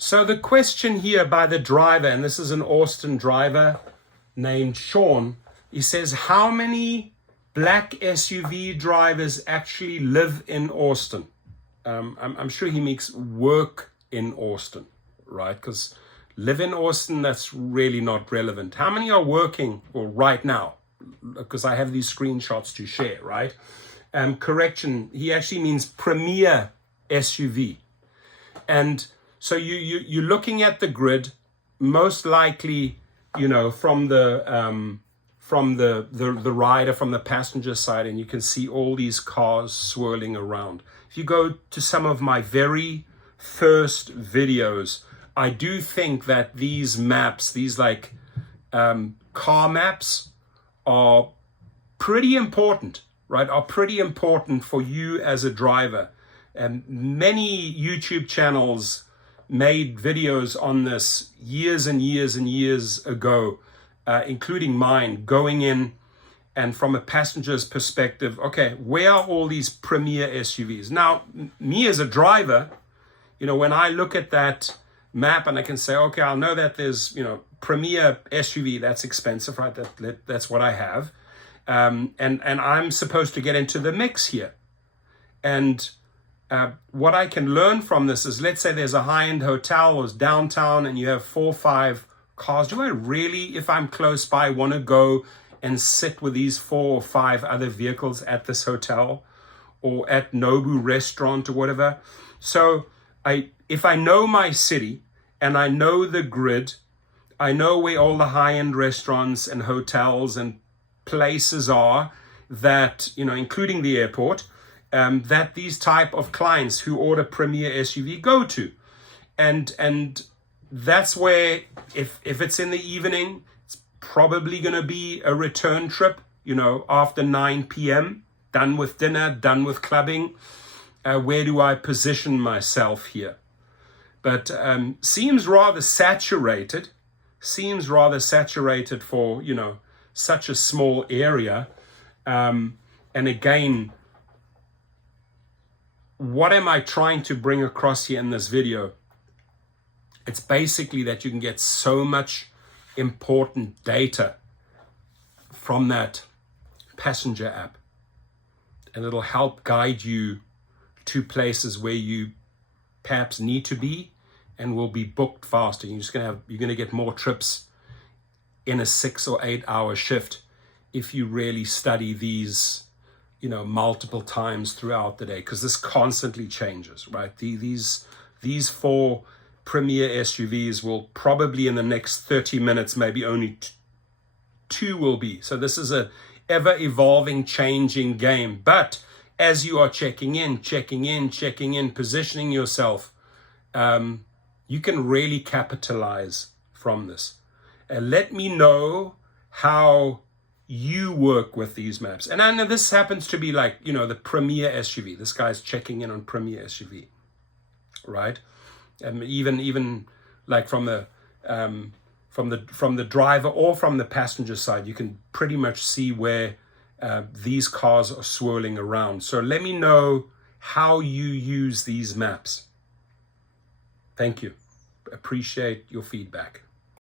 So the question here by the driver, and this is an Austin driver named Sean, he says, how many black SUV drivers actually live in Austin? I'm sure he makes work in Austin, right? Because live in Austin, that's really not relevant. How many are working right now? Because I have these screenshots to share, right? Correction, he actually means premier SUV. And so you're looking at the grid, most likely, from the rider, from the passenger side, and you can see all these cars swirling around. If you go to some of my very first videos, I do think that these maps, these car maps, are pretty important, right? Are pretty important for you as a driver. And many YouTube channels made videos on this years and years and years ago, including mine, going in and from a passenger's perspective, okay, where are all these premier SUVs? Now, me as a driver, when I look at that map and I can say, okay, I'll know that there's, premier SUV, that's expensive, right? That's what I have. And I'm supposed to get into the mix here. And what I can learn from this is, let's say there's a high-end hotel or downtown and you have 4 or 5 cars. Do I really, if I'm close by, want to go and sit with these 4 or 5 other vehicles at this hotel or at Nobu restaurant or whatever? So if I know my city and I know the grid, I know where all the high-end restaurants and hotels and places are that, including the airport, that these type of clients who order premier SUV go to. And that's where, if it's in the evening, it's probably going to be a return trip, after 9 p.m., done with dinner, done with clubbing. Where do I position myself here? But seems rather saturated for, such a small area. And again, what am I trying to bring across here in this video? It's basically that you can get so much important data from that passenger app, and it'll help guide you to places where you perhaps need to be and will be booked faster. You're going to get more trips in a 6 or 8 hour shift if you really study these, multiple times throughout the day, because this constantly changes, right? These 4 premier SUVs will probably in the next 30 minutes, maybe only 2 will be. So this is a ever evolving, changing game. But as you are checking in, positioning yourself, you can really capitalize from this. Let me know how you work with these maps. And I know this happens to be the premier SUV. This guy's checking in on premier SUV, right? Even like from the driver or from the passenger side, you can pretty much see where these cars are swirling around. So let me know how you use these maps. Thank you. Appreciate your feedback.